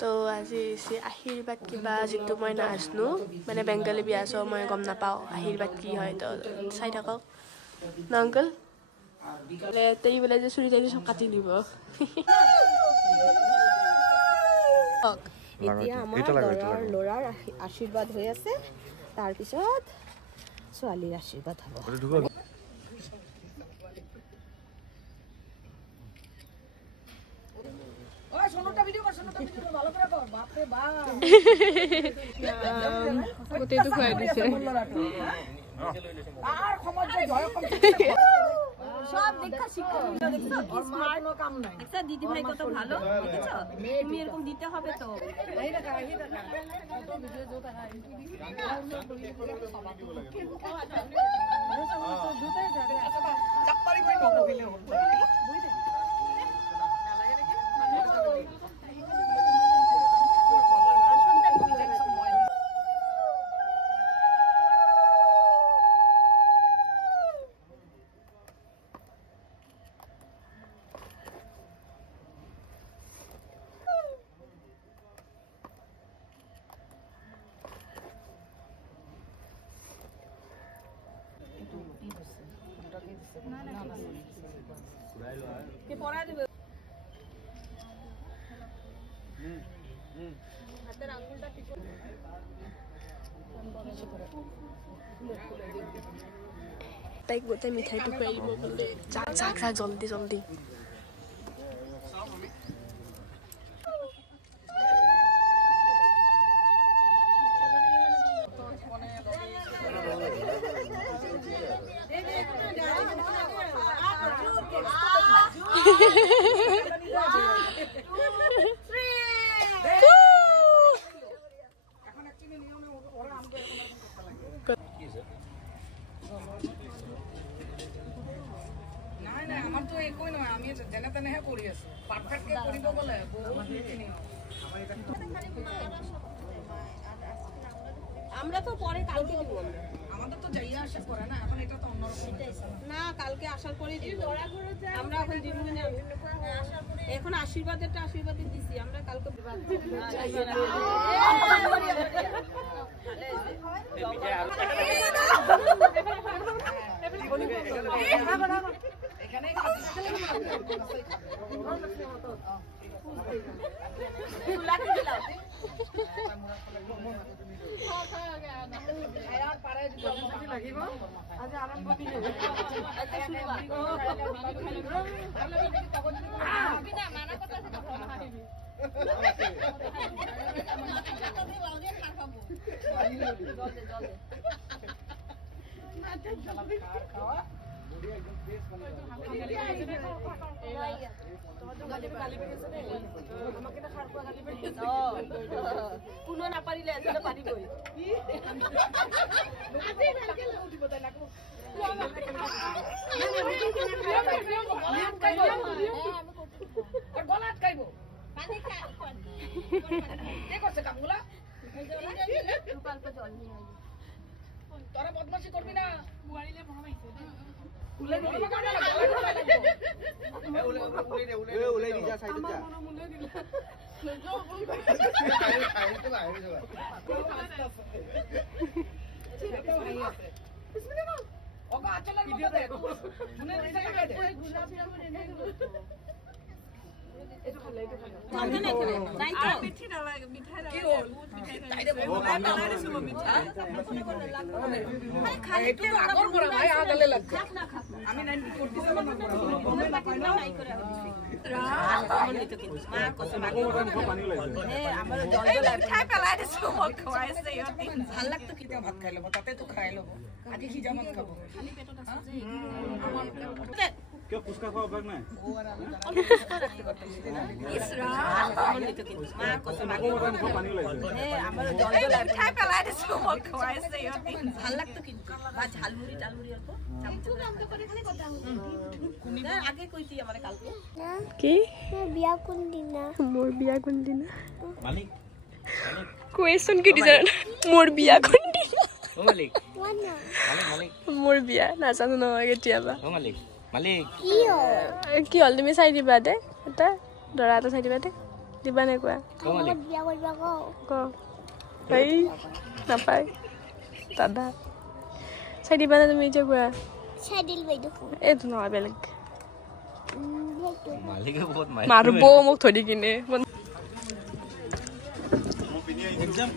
তো আজি আশীৰ্বাদ কিবা যিটো মই নাজানো মানে বেংগলী বিয়া চ মই গম নাপাওঁ আশীৰ্বাদ কি হয় তো চাই থাকক না আংকল তেই বোলে যে চুৰি চাৰি চব কাটি দিব এতিয়া আমাৰ ল'ৰাৰ আশীৰ্বাদ হৈ আছে তাৰপিছত ছোৱালীৰ আশীৰ্বাদ হ'ব সোনটা ভিডিও ভালো কৰে কৰ বাপৰে বাপ গোটেইটো খুৱাই দিছে আর ক্ষমা জয় কম সব দেখা শিখো দেখছো কি স্মার্ট নো কাম নাই একটা দিদি ভাই কত ভালো দেখছো তুমি এরকম দিতে হবে তো এই দেখা কত ভিডিও जो দেখা চাপ্পারি কই নবো গেলে কে পড়া দেবে হাতের আঙ্গুলটা ঠিক তাইক গোটেই মিঠাইটো খুৱাই দিব বোলে যাক যাক যাক জলদি জলদি আমাৰ তো একই নয় আমি জেনে তেনে কৰি আছো পাৰফেক্ট কে কৰিব বলে বহুত নীতি আমরা তো পরে কালকে দিব আমাদের তো যাইয়া আসা করে না এখন এটা তো অন্যরকম না কালকে আসার পরে দিব আমরা এখন দিব না এখন আশীর্বাদেরটা আশীর্বাদই দিছি আমরা কালকে এখানেই লাগিব আজি আৰম্ভ দিলে মানা কথা আছে খাওয়া কোনো নাপাৰিলে এজনে পাৰিবই গলাত খাইব কে করছে কামগুলা তোরা বদমাশি করবি না বুয়ারিলে মহামাইছে উলাই দি যা সাইডে যা ওকে আচলার ভিডিও দে শুনে দিছে কে দে এটা খালে জানি না এখানে নাই তো মিঠি না লাগে মিঠাই কি হল তাইরে বল বানাইলে শুনো মিঠা খালি একটু আগর পড়া ভাই আগালে লাগছে আমি নাই করতেছি না নাই করে দিছি রামনি তো কিন্তু মা কত মাগে আমার জল জল মিঠাই পেলাই দিছো মোক খোয়াইছে ইহতি ভাল লাগতো কিটা ভাত খাই লব তাতে তো খাই লব আগে কি জামত খাবো খালি পেটত আছে যে কে ফুসকা খাওয়া ভাগ না ইসরা রামনি তো কিন্তু মা কত মাগে আমার জল জল মিঠাই পেলাই দিছো মোক খোয়াইছে ইহতি ভাল লাগতো কিন্তু বা ঝালমুড়ি টালমুড়ি অল্প চামচু আমটো করে খালি কথা কোনি আগে কইতি আমারে কালকে কি বিয়া কোনদিনা মোৰ বিয়া কোনদিনা মালিক কুৱেশ্যন কি দিছে মোৰ বিয়া কোনদিনা ও মালিক ওয়ানা মালিক মোৰ বিয়া নাজানো নহয় কেতিয়াবা ও মালিক মালিক কি হয় কি হ'ল তুমি চাই দিবা দে এটা দৰা এটা চাই দিবা দে দিবা নে কোৱা লগত বিয়া কৰিব ক এই নাপায় দাদা চাই দিবা নে তুমি এতিয়া কোৱা চাই দিল বাইদেউ এইটো নহয় বেলেগ সেইটো মালিকে বহুত মাৰিব মোক ধৰি কিনে এক্সাম